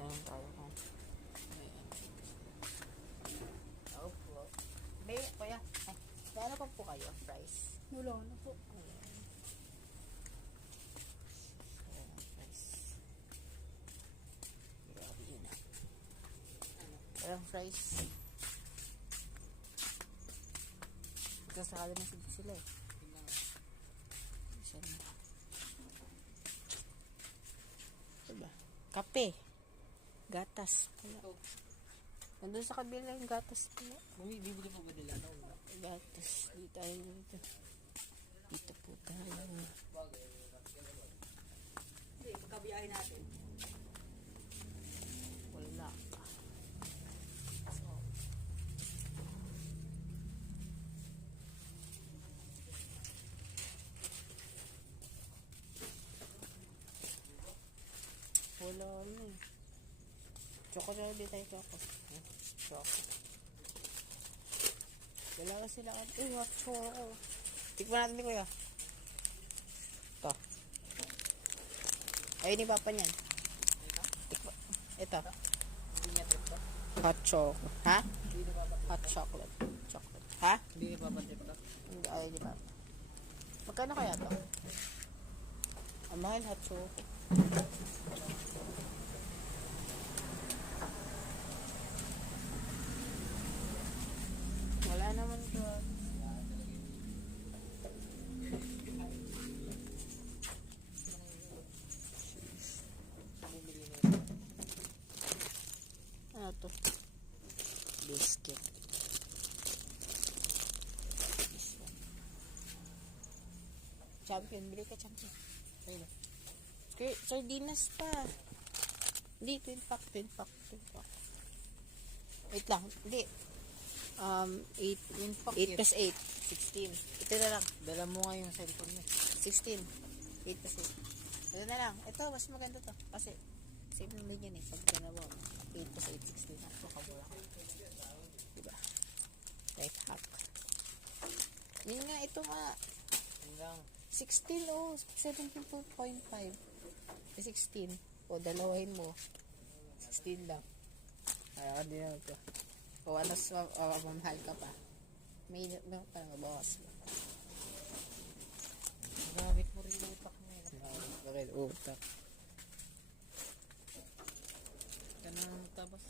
Saan tayo ko? Ayan. Opo. Babe, kuya. Ay, gaano pa po kayo? Price? Wala na po. Ayan. Ayan, price. Grabe yun ah. Ayan, price. Kasakala na sila eh. Saan? Diba? Kape. Gatas. Wala. Nandun sa kabila yung gatas po. Bibili po ba nila? Gatas. Dito tayo dito. Dito po tayo. Hindi, pagkabiyahin natin. Wala. Wala ano eh. Choco na din tayo choco. Choco. Wala ka sila. Uy, hot choco. Tikman natin ni kuya. Ito. Ayun ni papa niyan. Tikman. Ito. Hindi niya trip to? Hot choco. Ha? Hindi na papatrip. Hot chocolate. Chocolate. Ha? Hindi na papatrip to? Hindi. Ayun ni papa. Magkano kaya to? Ang mahal hot choco. Wala naman to. Bumili na yun. Ano to? Biscuit. This one. Champion. Bili ka champion. Ayun na. Sardinas pa. Hindi, twin pack. Wait lang. Hindi. 8 plus 8. 16. Ito na lang. Dala mo nga yung cellphone mo. 16. 8 plus 8. Ito na lang. Ito, mas maganda to. Kasi, same naman yan eh. Pag ganawa, 8 plus 8, 16. Ito, kabula ko. Diba? Right hack. Yun nga, ito nga. Hanggang 16 oh. 17.5. 16. O, dalawahin mo. 16 lang. Kaya ka din ako ito. O, ano, mamahal ka pa. May parang mabawas mo. gamit mo rin yung utak mo yun. Bakit utak? Ganun tapos